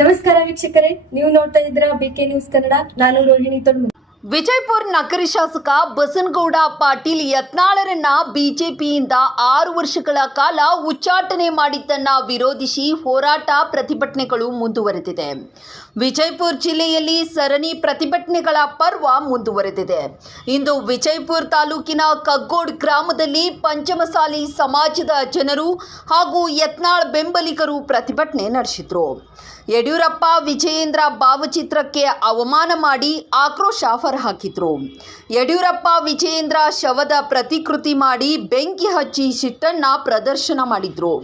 ನಮಸ್ಕಾರ ವೀಕ್ಷಕರೇ, ನೀವು ನೋಡ್ತಾ ಇದ್ದೀರಾ ಬಿಕೆ ನ್ಯೂಸ್ ಕನ್ನಡ. ನಾನು ರೋಹಿಣಿ ತೊಡ್ಮನಿ. ವಿಜಯಪುರ ನಗರ ಶಾಸಕ ಬಸನಗೌಡ ಪಾಟೀಲ್ ಯತ್ನಾಳರನ್ನ ಬಿಜೆಪಿಯಿಂದ 6 ವರ್ಷಗಳ ಕಾಲ ಉಚ್ಚಾಟನೆ ಮಾಡಿದ್ದನ್ನು ವಿರೋಧಿಸಿ ಹೋರಾಟ ಪ್ರತಿಭಟನೆಗಳು ಮುಂದುವರೆದಿದೆ. ವಿಜಯಪುರ ಜಿಲ್ಲೆಯಲ್ಲಿ ಸರಣಿ ಪ್ರತಿಭಟನೆಗಳ ಪರ್ವ ಮುಂದುವರೆದಿದೆ. ಇಂದು ವಿಜಯಪುರ ತಾಲೂಕಿನ ಕಗ್ಗೋಡ್ ಗ್ರಾಮದಲ್ಲಿ ಪಂಚಮಸಾಲಿ ಸಮಾಜದ ಜನರು ಹಾಗೂ ಯತ್ನಾಳ್ ಬೆಂಬಲಿಗರು ಪ್ರತಿಭಟನೆ ನಡೆಸಿದರು. ಯಡಿಯೂರಪ್ಪ ವಿಜಯೇಂದ್ರ ಭಾವಚಿತ್ರಕ್ಕೆ ಅವಮಾನ ಮಾಡಿ ಆಕ್ರೋಶ ಹೊರಹಾಕಿದ್ರು. ಯಡಿಯೂರಪ್ಪ ವಿಜಯೇಂದ್ರ ಶವದ ಪ್ರತಿಕೃತಿ ಮಾಡಿ ಬೆಂಕಿ ಹಚ್ಚಿ ಸಿಟ್ಟನ್ನ ಪ್ರದರ್ಶನ ಮಾಡಿದ್ರು.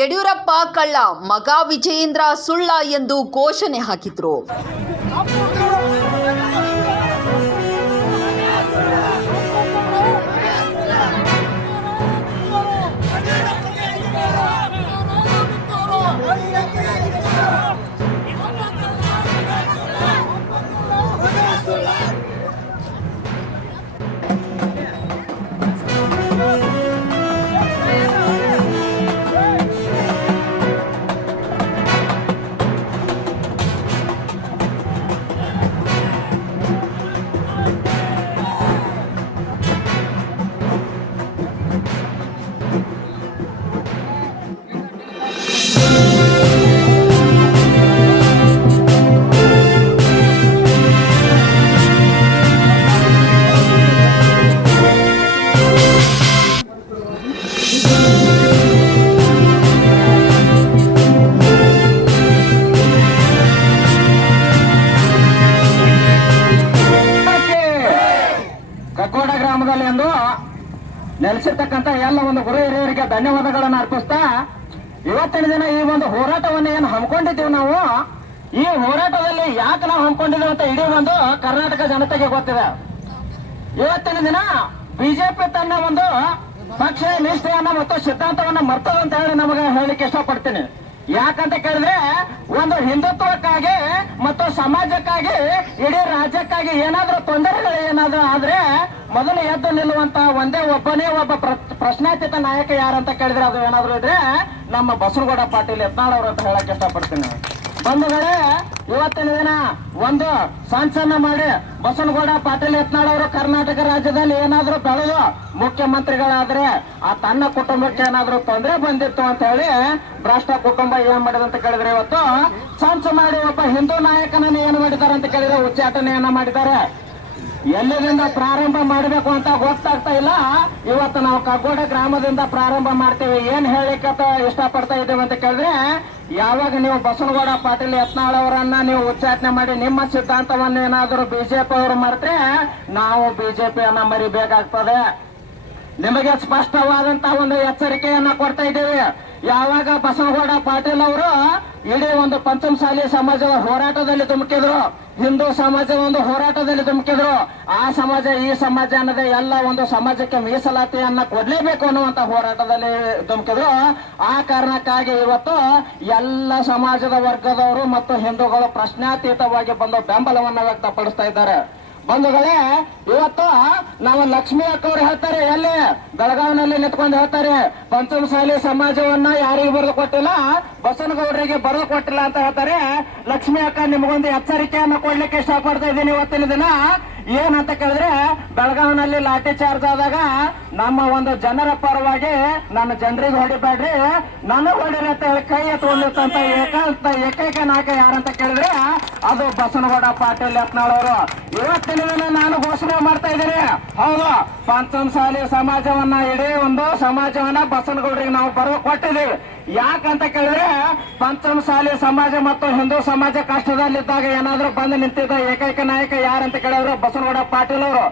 ಯಡಿಯೂರಪ್ಪ ಕಳ್ಳ, ಮಗ ವಿಜಯೇಂದ್ರ ಸುಳ್ಳ ಎಂದು ಘೋಷಣೆ ಹಾಕಿದ್ರು. ಕಗ್ಗೋಡ ಗ್ರಾಮದಲ್ಲಿ ಎಂದು ನೆಲೆಸಿರ್ತಕ್ಕಂಥ ಎಲ್ಲ ಒಂದು ಗುರು ಹಿರಿಯರಿಗೆ ಧನ್ಯವಾದಗಳನ್ನು ಅರ್ಪಿಸ್ತಾ, ಇವತ್ತಿನ ದಿನ ಈ ಒಂದು ಹೋರಾಟವನ್ನು ಏನು ಹಮ್ಮಿಕೊಂಡಿದ್ದೀವಿ ನಾವು, ಈ ಹೋರಾಟದಲ್ಲಿ ಯಾಕೆ ನಾವು ಹಮ್ಮಿಕೊಂಡಿದ್ದೀವಿ ಅಂತ ಇಡೀ ಒಂದು ಕರ್ನಾಟಕ ಜನತೆಗೆ ಗೊತ್ತಿದೆ. ಇವತ್ತಿನ ದಿನ ಬಿಜೆಪಿ ತನ್ನ ಒಂದು ಪಕ್ಷ ನಿಷ್ಠೆಯನ್ನ ಮತ್ತು ಸಿದ್ಧಾಂತವನ್ನ ಮರ್ತದ ಅಂತ ಹೇಳಿ ನಮಗೆ ಹೇಳಲಿಕ್ಕೆ ಇಷ್ಟಪಡ್ತೀನಿ. ಯಾಕಂತ ಕೇಳಿದ್ರೆ, ಒಂದು ಹಿಂದುತ್ವಕ್ಕಾಗಿ ಮತ್ತು ಸಮಾಜಕ್ಕಾಗಿ ಇಡೀ ರಾಜ್ಯಕ್ಕಾಗಿ ಏನಾದ್ರೂ ತೊಂದರೆಗಳು ಏನಾದ್ರೂ ಆದ್ರೆ ಮೊದಲು ಎದ್ದು ನಿಲ್ಲುವಂತ ಒಬ್ಬನೇ ಒಬ್ಬ ಪ್ರಶ್ನಾತೀತ ನಾಯಕ ಯಾರಂತ ಕೇಳಿದ್ರೆ ಅದು ಏನಾದ್ರು ಇದ್ರೆ ನಮ್ಮ ಬಸನಗೌಡ ಪಾಟೀಲ್ ಯತ್ನಾಳ್ ಅವರು ಅಂತ ಹೇಳಕ್ ಇಷ್ಟಪಡ್ತೀನಿ. ಬಂಧುಗಳೇ, ಇವತ್ತಿನ ದಿನ ಒಂದು ಸಂಚಲನ ಮಾಡಿ ಬಸನಗೌಡ ಪಾಟೀಲ್ ಯತ್ನಾಳ್ ಅವರು ಕರ್ನಾಟಕ ರಾಜ್ಯದಲ್ಲಿ ಏನಾದ್ರೂ ಬೆಳೆದು ಮುಖ್ಯಮಂತ್ರಿಗಳಾದ್ರೆ ಆ ತನ್ನ ಕುಟುಂಬಕ್ಕೆ ಏನಾದ್ರೂ ತೊಂದರೆ ಬಂದಿತ್ತು ಅಂತ ಹೇಳಿ ಭ್ರಷ್ಟ ಕುಟುಂಬ ಏನ್ ಮಾಡಿದಂತ ಕೇಳಿದ್ರೆ, ಇವತ್ತು ಸಂಚ ಮಾಡಿ ಒಬ್ಬ ಹಿಂದೂ ನಾಯಕನನ್ನ ಏನ್ ಮಾಡಿದ್ದಾರೆ ಅಂತ ಕೇಳಿದ್ರೆ ಉಚ್ಚಾಟನೆಯನ್ನ ಮಾಡಿದ್ದಾರೆ. ಎಲ್ಲಿಂದ ಪ್ರಾರಂಭ ಮಾಡಬೇಕು ಅಂತ ಗೊತ್ತಾಗ್ತಾ ಇಲ್ಲ. ಇವತ್ತು ನಾವು ಕಗ್ಗೋಡ ಗ್ರಾಮದಿಂದ ಪ್ರಾರಂಭ ಮಾಡ್ತೇವೆ. ಏನ್ ಹೇಳಿಕೆ ಇಷ್ಟಪಡ್ತಾ ಇದ್ದೇವೆ ಅಂತ ಕೇಳಿದ್ರೆ, ಯಾವಾಗ ನೀವು ಬಸನಗೌಡ ಪಾಟೀಲ್ ಯತ್ನಾಳ್ ಅವರನ್ನ ನೀವು ಉಚ್ಚಾಟನೆ ಮಾಡಿ ನಿಮ್ಮ ಸಿದ್ಧಾಂತವನ್ನು ಏನಾದರೂ ಬಿಜೆಪಿ ಅವರು ಮರೆತ್ರೆ ನಾವು ಬಿಜೆಪಿಯನ್ನ ಮರಿಬೇಕಾಗ್ತದೆ. ನಿಮಗೆ ಸ್ಪಷ್ಟವಾದಂತಹ ಒಂದು ಎಚ್ಚರಿಕೆಯನ್ನ ಕೊಡ್ತಾ ಇದ್ದೇವೆ. ಯಾವಾಗ ಬಸನಗೌಡ ಪಾಟೀಲ್ ಅವರು ಇಡೀ ಒಂದು ಪಂಚಮಸಾಲಿ ಸಮಾಜದ ಹೋರಾಟದಲ್ಲಿ ಧುಮುಕಿದ್ರು, ಹಿಂದೂ ಸಮಾಜದ ಒಂದು ಹೋರಾಟದಲ್ಲಿ ಧುಮುಕಿದ್ರು, ಆ ಸಮಾಜ ಈ ಸಮಾಜ ಅನ್ನೋದೇ ಎಲ್ಲ ಒಂದು ಸಮಾಜಕ್ಕೆ ಮೀಸಲಾತಿಯನ್ನ ಕೊಡ್ಲೇಬೇಕು ಅನ್ನುವಂತ ಹೋರಾಟದಲ್ಲಿ ಧುಮುಕಿದ್ರು. ಆ ಕಾರಣಕ್ಕಾಗಿ ಇವತ್ತು ಎಲ್ಲ ಸಮಾಜದ ವರ್ಗದವರು ಮತ್ತು ಹಿಂದೂಗಳು ಪ್ರಶ್ನಾತೀತವಾಗಿ ಬಂದು ಬೆಂಬಲವನ್ನ ವ್ಯಕ್ತಪಡಿಸ್ತಾ ಇದ್ದಾರೆ. ಬಂಧುಗಳೇ, ಇವತ್ತು ನಾವು ಲಕ್ಷ್ಮೀ ಅಕ್ಕವ್ರು ಹೇಳ್ತಾರೆ, ಎಲ್ಲಿ ಬೆಳಗಾವಿನಲ್ಲಿ ನಿಂತ್ಕೊಂಡು ಹೇಳ್ತಾರೆ, ಪಂಚಮಸಾಲಿ ಸಮಾಜವನ್ನ ಯಾರಿಗೂ ಬರೆದು ಕೊಟ್ಟಿಲ್ಲ, ಬಸನಗೌಡರಿಗೆ ಬರೆದು ಕೊಟ್ಟಿಲ್ಲ ಅಂತ ಹೇಳ್ತಾರೆ. ಲಕ್ಷ್ಮೀ ಅಕ್ಕ, ನಿಮಗೊಂದು ಎಚ್ಚರಿಕೆಯನ್ನು ಕೊಡ್ಲಿಕ್ಕೆ ಇಷ್ಟಪಡ್ತಾ ಇದ್ದೀನಿ. ಇವತ್ತಿನ ದಿನ ಏನಂತ ಕೇಳಿದ್ರೆ, ಬೆಳಗಾವಿನಲ್ಲಿ ಲಾಠಿ ಚಾರ್ಜ್ ಆದಾಗ ನಮ್ಮ ಒಂದು ಜನರ ಪರವಾಗಿ ನನ್ನ ಜನರಿಗೆ ಹೊಡಿಬೇಡ್ರಿ, ನನಗೆ ಹೊಡಿರಿ ಅಂತ ಹೇಳಿ ಕೈ ಎತ್ಕೊಂಡಿರ್ತಂತ ಏಕೈಕ ನಾಯಕ ಯಾರಂತ ಕೇಳಿದ್ರೆ ಅದು ಬಸನಗೌಡ ಪಾಟೀಲ್ ಯತ್ನಾಳ್ ಅವರು. ಇವತ್ತಿನ ದಿನ ನಾನು ಘೋಷಣೆ ಮಾಡ್ತಾ ಇದ್ದೀನಿ, ಹೌದು, ಪಂಚಮಸಾಲಿ ಸಮಾಜವನ್ನ ಇಡೀ ಒಂದು ಸಮಾಜವನ್ನ ಬಸನಗೌಡರಿಗೆ ನಾವು ಬರೆದು ಕೊಟ್ಟಿದ್ದೀವಿ. ಯಾಕಂತ ಕೇಳಿದ್ರೆ, ಪಂಚಮಸಾಲಿ ಸಮಾಜ ಮತ್ತು ಹಿಂದೂ ಸಮಾಜ ಕಷ್ಟದಲ್ಲಿದ್ದಾಗ ಏನಾದ್ರೂ ಬಂದು ನಿಂತಿದ್ದ ಏಕೈಕ ನಾಯಕ ಯಾರಂತ ಕೇಳಿದ್ರೆ ಬಸನಗೌಡ ಪಾಟೀಲ್ ಅವರು.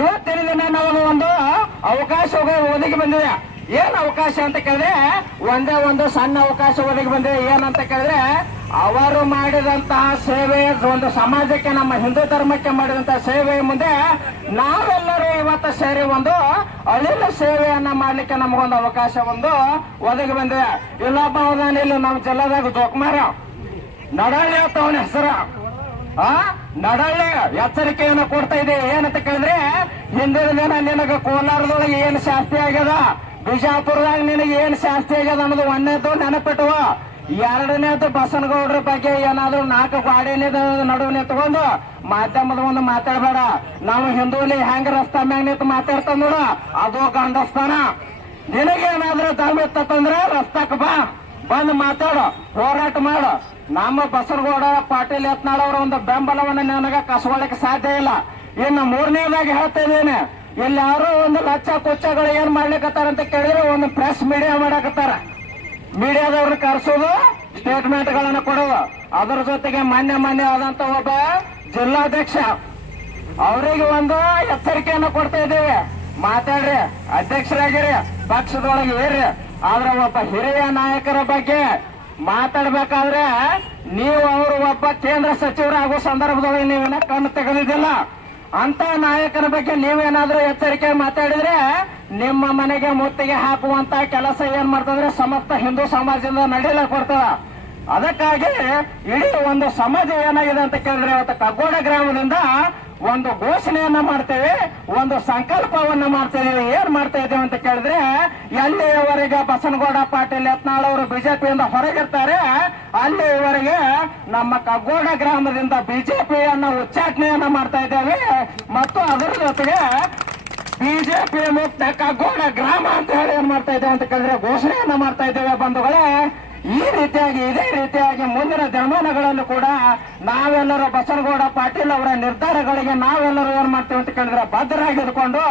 ಇವತ್ತಿನ ದಿನ ನಾವು ಒಂದು ಅವಕಾಶ ಒದಗಿ ಬಂದಿದೆ. ಏನ್ ಅವಕಾಶ ಅಂತ ಕೇಳಿದ್ರೆ, ಒಂದೇ ಒಂದು ಸಣ್ಣ ಅವಕಾಶ ಒದಗಿ ಬಂದಿದೆ. ಏನಂತ ಕೇಳಿದ್ರೆ, ಅವರು ಮಾಡಿದಂತಹ ಸೇವೆ ಒಂದು ಸಮಾಜಕ್ಕೆ, ನಮ್ಮ ಹಿಂದೂ ಧರ್ಮಕ್ಕೆ ಮಾಡಿದಂತಹ ಸೇವೆ ಮುಂದೆ ನಾವೆಲ್ಲರೂ ಇವತ್ತು ಸೇರಿ ಒಂದು ಅಳಿಲ ಸೇವೆಯನ್ನ ಮಾಡ್ಲಿಕ್ಕೆ ನಮಗೊಂದು ಅವಕಾಶ ಒಂದು ಒದಗಿ ಬಂದಿದೆ. ಇಲ್ಲೊಬ್ಬ ಅವಧಾನ ಇಲ್ಲಿ ನಮ್ಮ ಜಿಲ್ಲಾದಾಗ ಜೋಕುಮಾರ ನಡಳ್ಳಿ ಅಂತ ಅವನ ಹೆಸರು, ನಡಳ್ಳಿ ಎಚ್ಚರಿಕೆಯನ್ನು ಕೊಡ್ತಾ ಇದೆ. ಏನಂತ ಕೇಳಿದ್ರೆ, ಹಿಂದಿನ ದಿನ ನಿನಗೆ ಕೋಲಾರದೊಳಗೆ ಏನ್ ಶಾಸ್ತಿ ಆಗ್ಯದ, ಬಿಜಾಪುರದಾಗ ನಿನಗೆ ಏನ್ ಶಾಸ್ತಿ ಆಗ್ಯದ ಅನ್ನೋದು ಒಂದೇದು ನೆನಪಿಟ್ಟುವ. ಎರಡನೇದು ಬಸನಗೌಡ್ರ ಬಗ್ಗೆ ಏನಾದ್ರು 4 ಗಾಡಿಯಲ್ಲಿ ನಡುವೆ ನಿಂತ್ಕೊಂಡು ಮಾಧ್ಯಮದ ಒಂದು ಮಾತಾಡಬೇಡ. ನಾವು ಹಿಂದೂಲಿ ಹೆಂಗ ರಸ್ತಾ ಮ್ಯಾಗ ನಿಂತು ಮಾತಾಡ್ತಾವ ನೋಡ, ಅದು ಗಂಡಸ್ತಾನ. ನಿನಗೇನಾದ್ರೂ ದಮ್ಮಿತ್ತಂದ್ರೆ ರಸ್ತಾಕ್ ಬಾ, ಬಂದು ಮಾತಾಡು, ಹೋರಾಟ ಮಾಡು. ನಮ್ಮ ಬಸನಗೌಡ ಪಾಟೀಲ್ ಯತ್ನಾಳ್ ಅವರ ಒಂದು ಬೆಂಬಲವನ್ನು ನನಗೆ ಕಸ್ಕೊಳ್ಳಿಕ್ಕೆ ಸಾಧ್ಯ ಇಲ್ಲ. ಇನ್ನು 3ನೇದಾಗಿ ಹೇಳ್ತಾ ಇದ್ದೇನೆ, ಇಲ್ಲಿ ಯಾರೋ ಒಂದು ಲಚ್ಚ ಕುಚ್ಚಗಳು ಏನ್ ಮಾಡ್ಲಿಕ್ಕತ್ತಾರ ಅಂತ ಕೇಳಿದ್ರೆ ಒಂದು ಪ್ರೆಸ್ ಮೀಡಿಯಾ ಮಾಡಕತ್ತಾರ. ಮೀಡಿಯಾದವ್ರನ್ನ ಕರೆಸೋದು, ಸ್ಟೇಟ್ಮೆಂಟ್ ಗಳನ್ನ ಕೊಡೋದು. ಅದರ ಜೊತೆಗೆ ಮಾನ್ಯ ಆದಂತ ಒಬ್ಬ ಜಿಲ್ಲಾಧ್ಯಕ್ಷ ಅವರಿಗೆ ಒಂದು ಎಚ್ಚರಿಕೆಯನ್ನು ಕೊಡ್ತಾ ಇದ್ದೇವೆ. ಮಾತಾಡ್ರಿ, ಅಧ್ಯಕ್ಷರಾಗಿರಿ, ಪಕ್ಷದೊಳಗೆ ಇರ್ರಿ. ಆದ್ರೆ ಒಬ್ಬ ಹಿರಿಯ ನಾಯಕರ ಬಗ್ಗೆ ಮಾತಾಡ್ಬೇಕಾದ್ರೆ ನೀವು ಅವರು ಒಬ್ಬ ಕೇಂದ್ರ ಸಚಿವರಾಗುವ ಸಂದರ್ಭದೊಳಗೆ ನೀವೇನ ಕಣ್ಣು ತೆಗೆದಿದ್ದಿಲ್ಲ. ಅಂತ ನಾಯಕನ ಬಗ್ಗೆ ನೀವೇನಾದ್ರೂ ಎಚ್ಚರಿಕೆ ಮಾತಾಡಿದ್ರೆ ನಿಮ್ಮ ಮನೆಗೆ ಮುತ್ತಿಗೆ ಹಾಕುವಂತ ಕೆಲಸ ಏನ್ ಮಾಡ್ತಂದ್ರೆ ಸಮಸ್ತ ಹಿಂದೂ ಸಮಾಜದಿಂದ ನಡೀಲಕ್ಕೆ ಬರ್ತದ. ಅದಕ್ಕಾಗಿ ಇಡೀ ಒಂದು ಸಮಾಜ ಏನಾಗಿದೆ ಅಂತ ಕೇಳಿದ್ರೆ ಇವತ್ತು ಕಗ್ಗೋಡ ಗ್ರಾಮದಿಂದ ಒಂದು ಘೋಷಣೆಯನ್ನ ಮಾಡ್ತೇವೆ, ಒಂದು ಸಂಕಲ್ಪವನ್ನ ಮಾಡ್ತಿದೀವಿ. ಏನ್ ಮಾಡ್ತಾ ಇದ್ದೇವೆ ಅಂತ ಕೇಳಿದ್ರೆ, ಎಲ್ಲಿಯವರೆಗೆ ಬಸನಗೌಡ ಪಾಟೀಲ್ ಯತ್ನಾಳ್ ಅವರು ಬಿಜೆಪಿಯಿಂದ ಹೊರಗಿರ್ತಾರೆ ಅಲ್ಲಿಯವರೆಗೆ ನಮ್ಮ ಕಗ್ಗೋಡ ಗ್ರಾಮದಿಂದ ಬಿಜೆಪಿಯನ್ನ ಉಚ್ಚಾಟನೆಯನ್ನ ಮಾಡ್ತಾ ಇದ್ದೇವೆ. ಮತ್ತು ಅದರ ಜೊತೆಗೆ ಬಿಜೆಪಿ ಮುಕ್ತ ಕಗ್ಗೋಡ ಗ್ರಾಮ ಅಂತ ಹೇಳಿ ಏನ್ ಮಾಡ್ತಾ ಇದ್ದೇವೆ ಅಂತ ಕೇಳಿದ್ರೆ ಘೋಷಣೆಯನ್ನ ಮಾಡ್ತಾ ಇದ್ದೇವೆ ಬಂಧುಗಳೇ. ಇದೇ ರೀತಿಯಾಗಿ ಮುಂದಿನ ದಿನಮಾನಗಳಲ್ಲೂ ಕೂಡ ನಾವೆಲ್ಲರೂ ಬಸನಗೌಡ ಪಾಟೀಲ್ ಅವರ ನಿರ್ಧಾರಗಳಿಗೆ ನಾವೆಲ್ಲರೂ ಏನ್ ಮಾಡ್ತೀವಿ ಅಂತ ಕೇಳಿದ್ರೆ ಬದ್ಧರಾಗಿದ್ಕೊಂಡು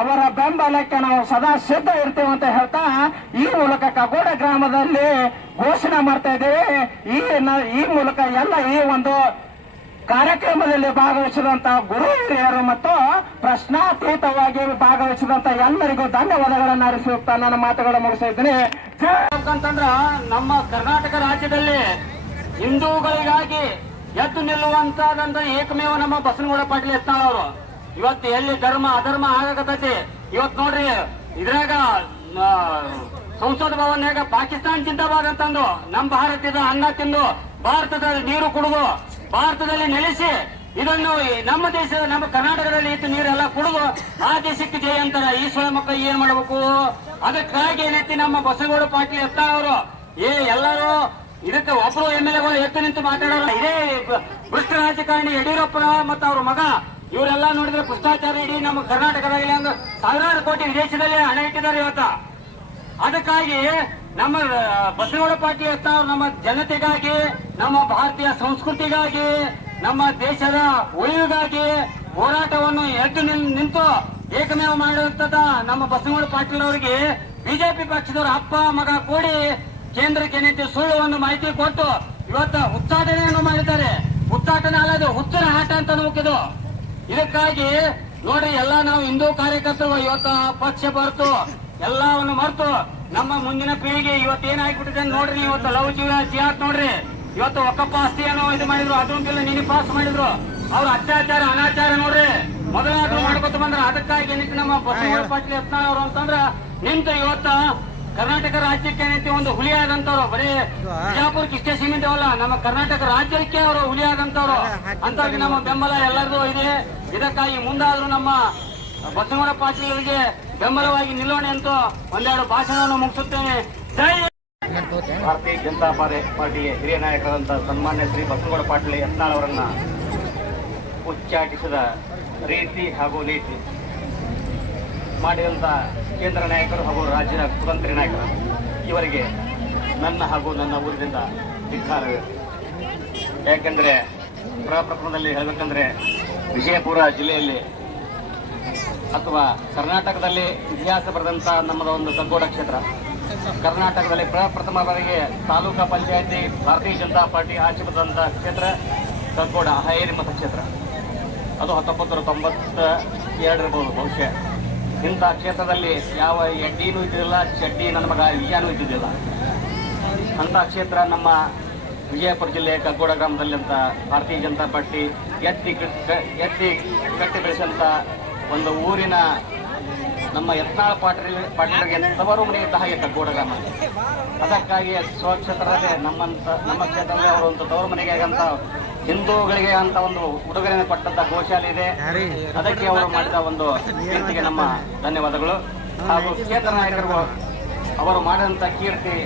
ಅವರ ಬೆಂಬಲಕ್ಕೆ ನಾವು ಸದಾ ಸಿದ್ಧ ಇರ್ತೀವಿ ಅಂತ ಹೇಳ್ತಾ ಈ ಮೂಲಕ ಕಗ್ಗೋಡ ಗ್ರಾಮದಲ್ಲಿ ಘೋಷಣೆ ಮಾಡ್ತಾ ಇದ್ದೇವೆ. ಈ ಮೂಲಕ ಎಲ್ಲ ಈ ಒಂದು ಕಾರ್ಯಕ್ರಮದಲ್ಲಿ ಭಾಗವಹಿಸಿದಂತಹ ಗುರು ಹಿರಿಯರು ಮತ್ತು ಪ್ರಶ್ನಾತೀತವಾಗಿ ಭಾಗವಹಿಸಿದಂತ ಎಲ್ಲರಿಗೂ ಧನ್ಯವಾದಗಳನ್ನು ಅರ್ಪಿಸುತ್ತಾ ನನ್ನ ಮಾತುಗಳನ್ನು ಮುಗಿಸ್ತಾ ಇದ್ದೀನಿ. ಅಂತಂದ್ರ ನಮ್ಮ ಕರ್ನಾಟಕ ರಾಜ್ಯದಲ್ಲಿ ಹಿಂದೂಗಳಿಗಾಗಿ ಎದ್ದು ನಿಲ್ಲುವಂತದಂತ ಏಕಮೇವ ನಮ್ಮ ಬಸನಗೌಡ ಪಾಟೀಲ್ ಯತ್ನಾಳ್ ಅವರು. ಇವತ್ತು ಎಲ್ಲಿ ಧರ್ಮ ಅಧರ್ಮ ಆಗಕತ್ತೈತಿ. ಇವತ್ತು ನೋಡ್ರಿ ಇದ್ರಾಗ ಸಂಸತ್ ಭವನ್ಯಾಗ ಪಾಕಿಸ್ತಾನ ಜಿಂದಾಬಾದ್ ಅಂತಂದು ನಮ್ಮ ಭಾರತದ ಅನ್ನ ತಿಂದು ಭಾರತದ ನೀರು ಕುಡಿದು ಭಾರತದಲ್ಲಿ ನೆಲೆಸಿ ಇದನ್ನು ನಮ್ಮ ದೇಶದ ನಮ್ಮ ಕರ್ನಾಟಕದಲ್ಲಿ ಇತ್ತು ನೀರೆಲ್ಲ ಕುಡಿದು ಆ ದೇಶಕ್ಕೆ ಜಯ ಅಂತಾರ. ಈ ಸೊಳ ಮಕ್ಕಳು ಏನ್ ಮಾಡಬೇಕು? ಅದಕ್ಕಾಗಿ ಏನೈತಿ ನಮ್ಮ ಬಸನಗೌಡ ಪಾಟೀಲ್ ಯತ್ನಾಳ್ ಅವರು ಎಲ್ಲರೂ ಇದಕ್ಕೆ ಒಬ್ರು MLA ಎತ್ತು ನಿಂತು ಮಾತಾಡೋರು. ಇದೇ ಭ್ರಷ್ಟ ರಾಜಕಾರಣಿ ಯಡಿಯೂರಪ್ಪ ಮತ್ತು ಅವ್ರ ಮಗ ಇವರೆಲ್ಲ ನೋಡಿದ್ರೆ ಭ್ರಷ್ಟಾಚಾರ ಇಡೀ ನಮ್ಮ ಕರ್ನಾಟಕದಲ್ಲಿ ಒಂದು 1000 ಕೋಟಿ ವಿದೇಶದಲ್ಲಿ ಹಣ ಇಟ್ಟಿದ್ದಾರೆ ಇವತ್ತ. ಅದಕ್ಕಾಗಿ ನಮ್ಮ ಬಸನಗೌಡ ಪಾಟೀಲ್ ಯತ್ನಾಳ್ ನಮ್ಮ ಜನತೆಗಾಗಿ, ನಮ್ಮ ಭಾರತೀಯ ಸಂಸ್ಕೃತಿಗಾಗಿ, ನಮ್ಮ ದೇಶದ ಉಳಿವಿಗಾಗಿ ಹೋರಾಟವನ್ನು ಎದ್ದು ನಿಂತು ಏಕಮೇವ ಮಾಡುವಂತದ ನಮ್ಮ ಬಸನಗೌಡ ಪಾಟೀಲ್ ಅವರಿಗೆ ಬಿಜೆಪಿ ಪಕ್ಷದವರ ಅಪ್ಪ ಮಗ ಕೂಡಿ ಕೇಂದ್ರಕ್ಕೆ ಏನೈತಿ ಸುಳ್ಳು ಒಂದು ಮಾಹಿತಿ ಕೊಟ್ಟು ಇವತ್ತು ಉಚ್ಚಾಟನೆಯನ್ನು ಮಾಡಿದ್ದಾರೆ. ಉಚ್ಚಾಟನೆ ಅಲ್ಲದು ಹುಚ್ಚರ ಆಟ ಅಂತ ಮುಗಿದು. ಇದಕ್ಕಾಗಿ ನೋಡ್ರಿ ಎಲ್ಲ ನಾವು ಹಿಂದೂ ಕಾರ್ಯಕರ್ತರು ಇವತ್ತು ಪಕ್ಷ ಬರ್ತು ಎಲ್ಲವನ್ನು ಮರೆತು ನಮ್ಮ ಮುಂದಿನ ಪೀಳಿಗೆ ಇವತ್ತು ಏನಾಗ್ಬಿಟ್ಟಿದೆ ನೋಡ್ರಿ. ಇವತ್ತು ಲವ್ ಜಿಹಾದ್ ನೋಡ್ರಿ, ಇವತ್ತು ಒಕ್ಕಪ್ಪ ಆಸ್ತಿಯನ್ನು ಇದು ಮಾಡಿದ್ರು, ಅದೊಂದಿಲ್ಲ ನೀನು ಪಾಸ್ ಮಾಡಿದ್ರು. ಅವ್ರ ಅತ್ಯಾಚಾರ ಅನಾಚಾರ ನೋಡ್ರಿ ಮೊದಲಾದ್ರು ಮಾಡ್ಕೊತ ಬಂದ್ರ. ಅದಕ್ಕಾಗಿ ಏನೈತಿ ನಮ್ಮ ಬಸನಗೌಡ ಪಾಟೀಲ್ ಯತ್ನಾಳ್ ಅವರು ಅಂತಂದ್ರ ನಿಂತು ಇವತ್ತ ಕರ್ನಾಟಕ ರಾಜ್ಯಕ್ಕೆ ಏನೈತಿ ಒಂದು ಹುಲಿ ಆದಂತವ್ರು. ಬರೀ ಬಿಜಾಪುರಕ್ಕೆ ಇಷ್ಟೇ ಸೀಮಿತವಲ್ಲ, ನಮ್ಮ ಕರ್ನಾಟಕ ರಾಜ್ಯಕ್ಕೆ ಅವರು ಹುಲಿ ಆದಂತವ್ರು. ಅಂತಾಗಿ ನಮ್ಮ ಬೆಂಬಲ ಎಲ್ಲರಿಗೂ ಇದೆ. ಇದಕ್ಕಾಗಿ ಮುಂದಾದ್ರೂ ನಮ್ಮ ಬಸನಗೌಡ ಪಾಟೀಲ್ ಅವರಿಗೆ ಬೆಂಬಲವಾಗಿ ನಿಲ್ಲೋಣ ಅಂತ ಒಂದೆರಡು ಭಾಷಣವನ್ನು ಮುಗಿಸುತ್ತೇನೆ. ಜೈ ಭಾರತೀಯ ಜನತಾ ಪಾರ್ಟಿಯ ಹಿರಿಯ ನಾಯಕರಾದಂತಹ ಸನ್ಮಾನ್ಯ ಶ್ರೀ ಬಸನಗೌಡ ಪಾಟೀಲ್ ಯತ್ನಾಳ್ ಅವರನ್ನ ಉಚ್ಚಾಟಿಸಿದ ರೀತಿ ಹಾಗೂ ನೀತಿ ಮಾಡಿದಂತ ಕೇಂದ್ರ ನಾಯಕರು ಹಾಗೂ ರಾಜ್ಯದ ಕುತಂತ್ರಿ ನಾಯಕರು ಇವರಿಗೆ ನನ್ನ ಹಾಗೂ ನನ್ನ ಊರಿನಿಂದ ಧಿಕ್ಕಾರವಿದೆ. ಯಾಕೆಂದ್ರೆ ಪ್ರಪ್ರಥಮದಲ್ಲಿ ಹೇಳಬೇಕಂದ್ರೆ ವಿಜಯಪುರ ಜಿಲ್ಲೆಯಲ್ಲಿ ಅಥವಾ ಕರ್ನಾಟಕದಲ್ಲಿ ಇತಿಹಾಸ ಬರೆದಂತ ನಮ್ಮದ ಒಂದು ಕಗ್ಗೋಡ ಕ್ಷೇತ್ರ, ಕರ್ನಾಟಕದಲ್ಲಿ ಪ್ರಪ್ರಥಮ ಬಾರಿಗೆ ತಾಲೂಕಾ ಪಂಚಾಯತಿ ಭಾರತೀಯ ಜನತಾ ಪಾರ್ಟಿ ಆಚೆ ಬಂದಂತ ಕ್ಷೇತ್ರ ಕಗ್ಗೋಡ ಹೈರಿ ಮತಕ್ಷೇತ್ರ. ಅದು 1992 ಇರಬಹುದು ಬಹುಶಃ. ಇಂಥ ಕ್ಷೇತ್ರದಲ್ಲಿ ಯಾವ ಎಡ್ಡಿನೂ ಇದ್ದಿಲ್ಲ, ಚಡ್ಡಿ ನನ್ನ ಮಗ ವಿಜಯನೂ ಇದ್ದಿದ್ದಿಲ್ಲ. ಅಂಥ ಕ್ಷೇತ್ರ ನಮ್ಮ ವಿಜಯಪುರ ಜಿಲ್ಲೆ ಕಗ್ಗೋಡ ಗ್ರಾಮದಲ್ಲಿ ಅಂತ ಭಾರತೀಯ ಜನತಾ ಪಾರ್ಟಿ ಎತ್ತಿ ಕಟ್ಟಿ ಬೆಳೆಸಂತ ಒಂದು ಊರಿನ ನಮ್ಮ ಯತ್ನಾಳ್ ಪಾಟೀಲರಿಗೆ ತವರು ಮನೆ ಇದ್ದ ಹಾಗೆ ಕಗ್ಗೋಡ ಗ್ರಾಮ. ಅದಕ್ಕಾಗಿ ಸ್ವಕ್ಷೇತ್ರದಲ್ಲಿ ನಮ್ಮ ಕ್ಷೇತ್ರದಲ್ಲಿ ಅವರು ಒಂದು ತವರು ಮನೆಗೆ ಅಂತ ಹಿಂದೂಗಳಿಗೆ ಅಂತ ಒಂದು ಉಡುಗೊರೆಯನ್ನು ಕೊಟ್ಟಂತ ಗೋಶಾಲೆ ಇದೆ. ಅದಕ್ಕೆ ಅವರು ಮಾಡಿದ ಒಂದು ಕೀರ್ತಿಗೆ ನಮ್ಮ ಧನ್ಯವಾದಗಳು. ಹಾಗೂ ಕ್ಷೇತ್ರ ನಾಯಕರು ಅವರು ಮಾಡಿದಂತ ಕೀರ್ತಿ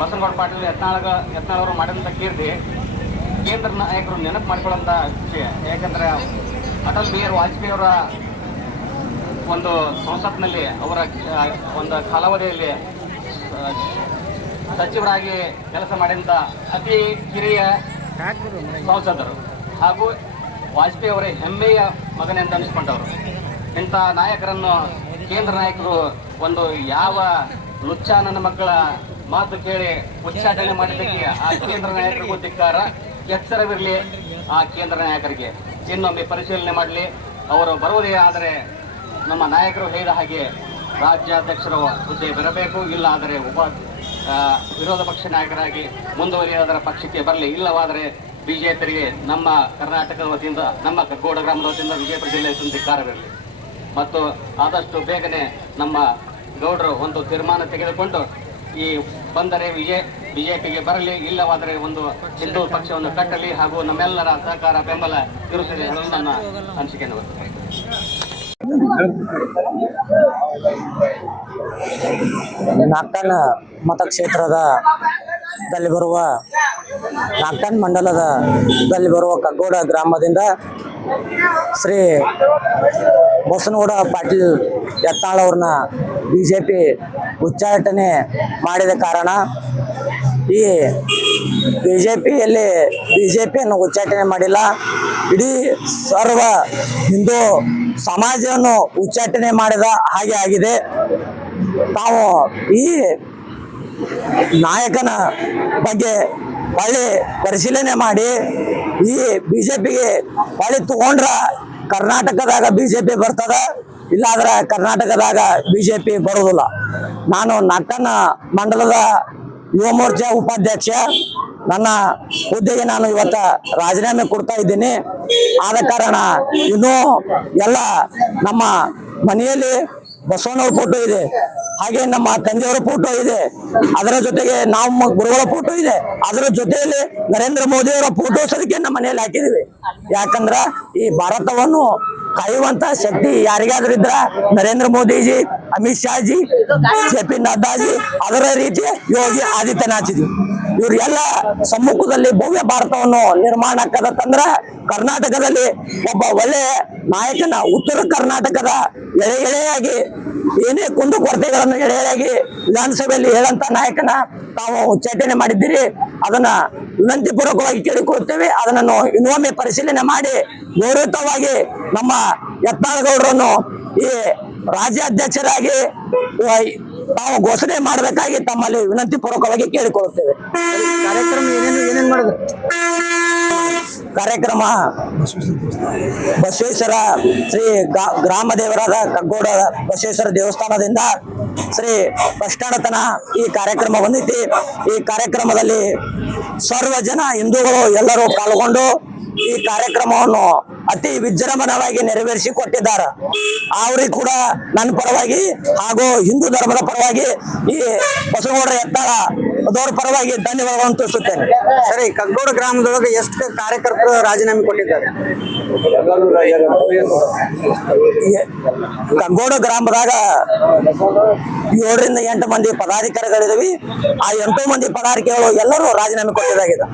ಬಸನಗೌಡ ಪಾಟೀಲ್ ಯತ್ನಾಳವರು ಮಾಡಿದಂಥ ಕೀರ್ತಿ ಕೇಂದ್ರ ನಾಯಕರು ನೆನಪು ಮಾಡಿಕೊಳ್ಳುವಂಥ ವಿಷಯ. ಯಾಕಂದರೆ ಅಟಲ್ ಬಿಹಾರಿ ವಾಜಪೇಯಿ ಅವರ ಒಂದು ಸಂಸತ್ನಲ್ಲಿ ಅವರ ಒಂದು ಕಾಲಾವಧಿಯಲ್ಲಿ ಸಚಿವರಾಗಿ ಕೆಲಸ ಮಾಡಿದಂಥ ಅತಿ ಕಿರಿಯ ಸಂಸದರು ಹಾಗೂ ವಾಜಪೇಯಿ ಅವರೇ ಹೆಮ್ಮೆಯ ಮಗನೆಂದು ಅನಿಸ್ಕೊಂಡವರು. ಇಂಥ ನಾಯಕರನ್ನು ಕೇಂದ್ರ ನಾಯಕರು ಒಂದು ಯಾವ ಲುಚ್ಚ ನನ್ನ ಮಕ್ಕಳ ಮಾತು ಕೇಳಿ ಉಚ್ಚಾಟನೆ ಮಾಡಿದ್ದಕ್ಕೆ ಆ ಕೇಂದ್ರ ನಾಯಕರಿಗೂ ಧಿಕ್ಕಾರ, ಎಚ್ಚರವಿರಲಿ ಆ ಕೇಂದ್ರ ನಾಯಕರಿಗೆ. ಇನ್ನೊಮ್ಮೆ ಪರಿಶೀಲನೆ ಮಾಡಲಿ. ಅವರು ಬರುವುದೇ ಆದರೆ ನಮ್ಮ ನಾಯಕರು ಹೇಳಿದ ಹಾಗೆ ರಾಜ್ಯಾಧ್ಯಕ್ಷರ ಹುದ್ದೆ ಬರಬೇಕು, ಇಲ್ಲ ಆದರೆ ವಿರೋಧ ಪಕ್ಷ ನಾಯಕರಾಗಿ ಮುಂದುವರಿಯೋದರ ಪಕ್ಷಕ್ಕೆ ಬರಲಿ. ಇಲ್ಲವಾದರೆ ಬಿಜೆಪಿಗೆ ನಮ್ಮ ಕರ್ನಾಟಕದ ವತಿಯಿಂದ, ನಮ್ಮ ಕಗ್ಗೋಡ ಗ್ರಾಮದ ವತಿಯಿಂದ ವಿಜಯಪುರ ಜಿಲ್ಲೆ ಧಿಕ್ಕಾರವಿರಲಿ. ಮತ್ತು ಆದಷ್ಟು ಬೇಗನೆ ನಮ್ಮ ಗೌಡರು ಒಂದು ತೀರ್ಮಾನ ತೆಗೆದುಕೊಂಡು ಈ ಬಂದರೆ ಬಿಜೆಪಿಗೆ ಬರಲಿ, ಇಲ್ಲವಾದರೆ ಒಂದು ಹಿಂದೂ ಪಕ್ಷವನ್ನು ಕಟ್ಟಲಿ ಹಾಗೂ ನಮ್ಮೆಲ್ಲರ ಸಹಕಾರ ಬೆಂಬಲ ಇರುತ್ತದೆ ಅನ್ನೋದು ನನ್ನ ಅನಿಸಿಕೆಯನ್ನು. ನಾಗ್ಟನ್ ಮತಕ್ಷೇತ್ರದಲ್ಲಿ ಬರುವ ನಾಗ್ಟನ್ ಮಂಡಲದಲ್ಲಿ ಬರುವ ಕಗ್ಗೋಡ ಗ್ರಾಮದಿಂದ ಶ್ರೀ ಬಸನಗೌಡ ಪಾಟೀಲ್ ಯತ್ನಾಳ್ ಅವ್ರನ್ನ ಬಿಜೆಪಿ ಉಚ್ಚಾಟನೆ ಮಾಡಿದ ಕಾರಣ ಈ ಬಿಜೆಪಿಯನ್ನು ಉಚ್ಚಾಟನೆ ಮಾಡಿಲ್ಲ, ಇಡೀ ಸರ್ವ ಹಿಂದೂ ಸಮಾಜವನ್ನು ಉಚ್ಚಾಟನೆ ಮಾಡಿದ ಹಾಗೆ ಆಗಿದೆ. ತಾವು ಈ ನಾಯಕನ ಬಗ್ಗೆ ಒಳ್ಳೆ ಪರಿಶೀಲನೆ ಮಾಡಿ ಈ ಬಿಜೆಪಿಗೆ ಒಳ್ಳೆ ತಗೊಂಡ್ರ ಕರ್ನಾಟಕದಾಗ ಬಿಜೆಪಿ ಬರ್ತದ, ಇಲ್ಲಾಂದ್ರೆ ಕರ್ನಾಟಕದಾಗ ಬಿಜೆಪಿ ಬರುವುದಿಲ್ಲ. ನಾನು ನಾಗ್ಟನ್ ಮಂಡಲದ ಯುವ ಮೋರ್ಚಾ ಉಪಾಧ್ಯಕ್ಷ. ನನ್ನ ಹುದ್ದೆಗೆ ನಾನು ಇವತ್ತ ರಾಜೀನಾಮೆ ಕೊಡ್ತಾ ಇದ್ದೀನಿ. ಆದ ಕಾರಣ ಇನ್ನೂ ಎಲ್ಲ ನಮ್ಮ ಮನೆಯಲ್ಲಿ ಬಸವಣ್ಣವ್ರ ಫೋಟೋ ಇದೆ, ಹಾಗೆ ನಮ್ಮ ತಂದೆಯವರ ಫೋಟೋ ಇದೆ, ಅದರ ಜೊತೆಗೆ ನಮ್ಮ ಗುರುಗಳ ಫೋಟೋ ಇದೆ, ಅದರ ಜೊತೆಯಲ್ಲಿ ನರೇಂದ್ರ ಮೋದಿ ಅವರ ಫೋಟೋ ಸದಕ್ಕೆ ನಮ್ಮ ಮನೆಯಲ್ಲಿ ಹಾಕಿದೀವಿ. ಯಾಕಂದ್ರ ಈ ಭಾರತವನ್ನು ಕಾಯುವಂತ ಶಕ್ತಿ ಯಾರಿಗಾದ್ರೂ ಇದ್ರ ನರೇಂದ್ರ ಮೋದಿಜಿ, ಅಮಿತ್ ಶಾಜಿ, JP ನಡ್ಡಾಜಿ, ಅದರ ರೀತಿ ಯೋಗಿ ಆದಿತ್ಯನಾಥ್ ಜಿ, ಇವ್ರ ಎಲ್ಲ ಸಮ್ಮುಖದಲ್ಲಿ ಭವ್ಯ ಭಾರತವನ್ನು ನಿರ್ಮಾಣ ಆಗತ್ತಂದ್ರ ಕರ್ನಾಟಕದಲ್ಲಿ ಒಬ್ಬ ಒಳ್ಳೆ ನಾಯಕನ, ಉತ್ತರ ಕರ್ನಾಟಕದ ಎಳೆಯಾಗಿ ಏನೇ ಕುಂದು ಕೊರತೆಗಳನ್ನು ಎಳೆಯಾಗಿ ವಿಧಾನಸಭೆಯಲ್ಲಿ ಹೇಳಂತ ನಾಯಕನ ತಾವು ಉಚ್ಚಾಟನೆ ಮಾಡಿದ್ದೀರಿ. ಅದನ್ನ ವಿನಂತಿ ಪೂರ್ವಕವಾಗಿ ಕೇಳಿಕೊಳ್ಳುತ್ತೇವೆ. ಅದನ್ನು ಇನ್ನೊಮ್ಮೆ ಪರಿಶೀಲನೆ ಮಾಡಿ ಗೌರವಯುತವಾಗಿ ನಮ್ಮ ಯತ್ನಾಳ್ ಗೌಡರನ್ನು ಈ ರಾಜ್ಯಾಧ್ಯಕ್ಷರಾಗಿ ತಾವು ಘೋಷಣೆ ಮಾಡಬೇಕಾಗಿ ತಮ್ಮಲ್ಲಿ ವಿನಂತಿ ಪೂರ್ವಕವಾಗಿ ಕೇಳಿಕೊಳ್ಳುತ್ತೇವೆ. ಕಾರ್ಯಕ್ರಮ ಏನೇನು ಮಾಡಿದ್ರು? ಕಾರ್ಯಕ್ರಮ ಬಸವೇಶ್ವರ ಶ್ರೀ ಗ್ರಾಮ ದೇವರಾದ ಕಗ್ಗೋಡ ಬಸವೇಶ್ವರ ದೇವಸ್ಥಾನದಿಂದ ಶ್ರೀ ಬಸ್ಟಾಡತನ ಈ ಕಾರ್ಯಕ್ರಮ ಬಂದೈತಿ. ಈ ಕಾರ್ಯಕ್ರಮದಲ್ಲಿ ಸರ್ವ ಜನ ಹಿಂದೂಗಳು ಎಲ್ಲರೂ ಪಾಲ್ಗೊಂಡು ಈ ಕಾರ್ಯಕ್ರಮವನ್ನು ಅತಿ ವಿಜೃಂಭಣವಾಗಿ ನೆರವೇರಿಸಿ ಕೊಟ್ಟಿದ್ದಾರೆ. ಅವ್ರಿಗೆ ಕೂಡ ನನ್ನ ಪರವಾಗಿ ಹಾಗೂ ಹಿಂದೂ ಧರ್ಮದ ಪರವಾಗಿ ಈ ಬಸವಗೌಡ ಯತ್ನಾಳ ಅದರ ಪರವಾಗಿ ಧನ್ಯವಾದಗಳನ್ನು ತಿಳಿಸುತ್ತೇನೆ. ಸರಿ, ಕಗ್ಗೋಡ ಗ್ರಾಮದೊಳಗೆ ಎಷ್ಟು ಕಾರ್ಯಕರ್ತರು ರಾಜೀನಾಮೆ ಕೊಟ್ಟಿದ್ದಾರೆ? ಕಗ್ಗೋಡ ಗ್ರಾಮದಾಗ 7 ರಿಂದ 8 ಮಂದಿ ಪದಾಧಿಕಾರಿಗಳಿದವಿ. ಆ 8 ಮಂದಿ ಪದಾಧಿಕಾರಿಗಳು ಎಲ್ಲರೂ ರಾಜೀನಾಮೆ ಕೊಟ್ಟಿದ್ದಾಗಿದೆ.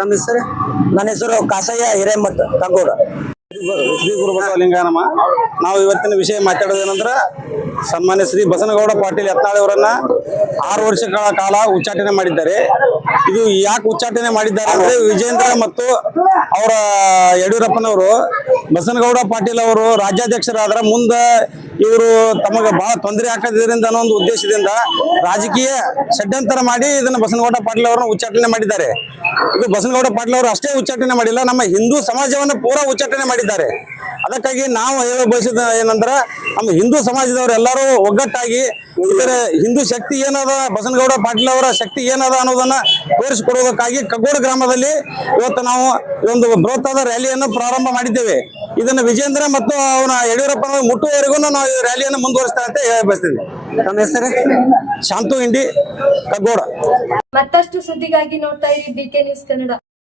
ನಮ್ಮ ಹೆಸರು? ನನ್ನ ಹೆಸರು ಕಾಸಯ್ಯ ಹಿರೇಮಠ, ಕಗ್ಗೋಡ. ಶ್ರೀ ಗುರು ಬಸವಲಿಂಗನಮ್ಮ. ನಾವು ಇವತ್ತಿನ ವಿಷಯ ಮಾತಾಡೋದೇನಂದ್ರೆ, ಸನ್ಮಾನ್ಯ ಶ್ರೀ ಬಸನಗೌಡ ಪಾಟೀಲ್ ಯತ್ನಾಳ್ ಅವರನ್ನ 6 ವರ್ಷಗಳ ಕಾಲ ಉಚ್ಚಾಟನೆ ಮಾಡಿದ್ದಾರೆ. ಇದು ಯಾಕೆ ಉಚ್ಚಾಟನೆ ಮಾಡಿದ್ದಾರೆ ಅಂದ್ರೆ, ವಿಜೇಂದ್ರ ಮತ್ತು ಅವರ ಯಡಿಯೂರಪ್ಪನವರು ಬಸನಗೌಡ ಪಾಟೀಲ್ ಅವರು ರಾಜ್ಯಾಧ್ಯಕ್ಷರಾದ್ರ ಮುಂದೆ ಇವರು ತಮಗೆ ಬಹಳ ತೊಂದರೆ ಆಗ್ತದ್ರಿಂದ ಅನ್ನೋ ಒಂದು ಉದ್ದೇಶದಿಂದ ರಾಜಕೀಯ ಷಡ್ಯಂತರ ಮಾಡಿ ಇದನ್ನ ಬಸನಗೌಡ ಪಾಟೀಲ್ ಅವರನ್ನ ಉಚ್ಚಾಟನೆ ಮಾಡಿದ್ದಾರೆ. ಇದು ಬಸನಗೌಡ ಪಾಟೀಲ್ ಅವರು ಅಷ್ಟೇ ಉಚ್ಚಾಟನೆ ಮಾಡಿಲ್ಲ, ನಮ್ಮ ಹಿಂದೂ ಸಮಾಜವನ್ನು ಪೂರಾ ಉಚ್ಚಾಟನೆ ಮಾಡಿದ್ದಾರೆ. ಅದಕ್ಕಾಗಿ ನಾವು ಹೇಳೋ ಬಯಸಿದ ಏನಂದ್ರೆ, ನಮ್ಮ ಹಿಂದೂ ಸಮಾಜದವರು ಎಲ್ಲರೂ ಒಗ್ಗಟ್ಟಾಗಿ ಇದರ ಹಿಂದೂ ಶಕ್ತಿ ಏನದ, ಬಸನಗೌಡ ಪಾಟೀಲ್ ಅವರ ಶಕ್ತಿ ಏನದ ಅನ್ನೋದನ್ನ ತೋರಿಸಿಕೊಡುವುದಕ್ಕಾಗಿ ಕಗ್ಗೋಡ ಗ್ರಾಮದಲ್ಲಿ ಇವತ್ತು ನಾವು ಒಂದು ಬೃಹತ್ತಾದ ರ್ಯಾಲಿಯನ್ನು ಪ್ರಾರಂಭ ಮಾಡಿದ್ದೇವೆ. ಇದನ್ನು ವಿಜೇಂದ್ರ ಮತ್ತು ಅವನ ಯಡಿಯೂರಪ್ಪ ಮುಟ್ಟುವವರೆಗೂ ನಾವು ಈ ರ್ಯಾಲಿಯನ್ನು ಮುಂದುವರಿಸ್ತಾ ಅಂತ ಹೇಳಿ ಬಯಸ್ತೀವಿ. ನಮ್ಮ ಹೆಸರು? ಶಾಂತು ಇಂಡಿ, ಕಗ್ಗೋಡ. ಮತ್ತಷ್ಟು ಸುದ್ದಿಗಾಗಿ ನೋಡ್ತಾ ಇರಿ BK ನ್ಯೂಸ್ ಕನ್ನಡ.